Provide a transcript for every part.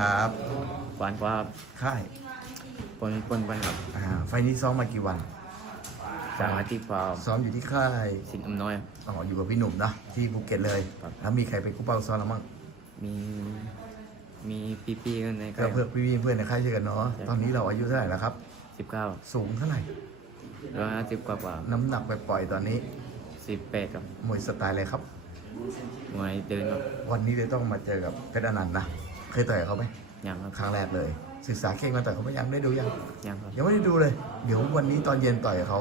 ครับหวานกว่าค่ายปนปนไปครับอ่าไฟล์นี้ซ้อมมากี่วันสามอาทิตย์กว่าซ้อมอยู่ที่ค่ายสินอำน้อยครับอ๋ออยู่กับพี่หนุ่มนะที่ภูเก็ตเลย ครับ แล้วมีใครเป็นคู่เป้าซ้อมแล้วมั้งมีมีพี่ๆกันในก็เพื่อนพี่ๆเพื่อนในค่ายเช่วยกันเนาะตอนนี้เราอายุเท่าไหร่แล้วครับ สิบเก้าสูงเท่าไหร่ ร้อยห้าสิบกว่ากว่าน้ำหนักไปปล่อยๆตอนนี้สิบแปดครับมวยสไตล์อะไรครับมวยเดินครับวันนี้เลยต้องมาเจอกับเพชรอนันต์นะ เคยต่อยกับเขาไหมยังครับครั้งแรกเลย ศึกษาเก่งมาต่อยเขาไหมยังได้ดูยังยังครับยังไม่ได้ดูเลย เดี๋ยววันนี้ตอนเย็นต่อยกับเขา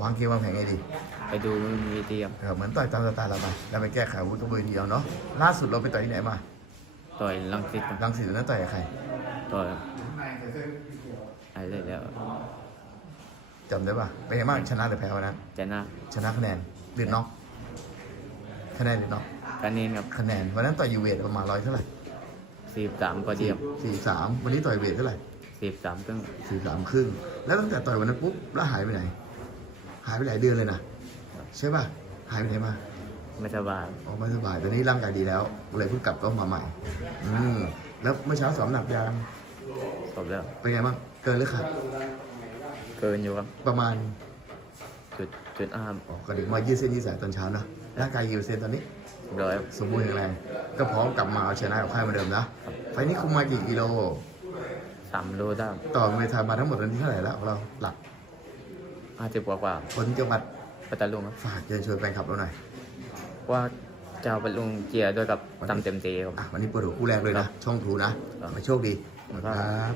วางเกมวางแผนไงดี ไปดูวีทีครับเออเหมือนต่อยตามสไตล์เราไปแล้วไปแก้ไขอาวุธตัวเบอร์ทีเดียวเนาะล่าสุดเราไปต่อยที่ไหนมาต่อยลังสิตครับรังสิตนั้นต่อยกับใครต่อยอะไรแล้วจำได้ปะเป็นไงบ้างชนะหรือแพ้วันนั้นจะนะชนะคะแนนหรือน็อกคะแนนหรือน็อกการเน้นครับคะแนนวันนั้นต่อยยูเวทประมาณร้อยเท่าไหร่ สิบสามพอดีครับสี่สามวันนี้ต่อยเวทเท่าไหร่สิบสามตึ้งสี่สามครึ่ง แล้วตั้งแต่ต่อยวันนั้นปุ๊บแล้วหายไปไหน หายไปหลายเดือนเลยนะใช่ป่ะหายไปไหนมาไม่สบายออกมาสบายตอนนี้ร่างกายดีแล้วเลยเพิ่งกลับก็มาใหม่อืมแล้วเมื่อเช้าสอบหนักยังจบแล้วเป็นไงบ้างเกินหรือขาดเกินอยู่ครับประมาณจุดจุดอ้ามอ๋อก็เดี๋ยวมายืดเส้นยืดสายตอนเช้านะร่างกายกี่เปอร์เซ็นต์ตอนนี้ร้อยครับสมบูรณ์แข็งแรงก็พร้อมกลับมาเอาชนะกับค่ายเหมือนเดิมนะ ไฟล์นี้คุมมากี่กิโล สามโลได้ต่อเวทามาทั้งหมดตอนนี้เท่าไหร่แล้วของเราหลักห้าสิบกว่ากว่าคนจังหวัดปัตตาลุงครับฝากเชิญชวนแฟนคลับเราหน่อยว่าเจ้าปัตตาลุงเจียร์ด้วยกับตำเต็มเตครับ อะวันนี้เปิดหัวคู่แรกเลยนะ ช่องทูนะครับมาโชคดีครับครับ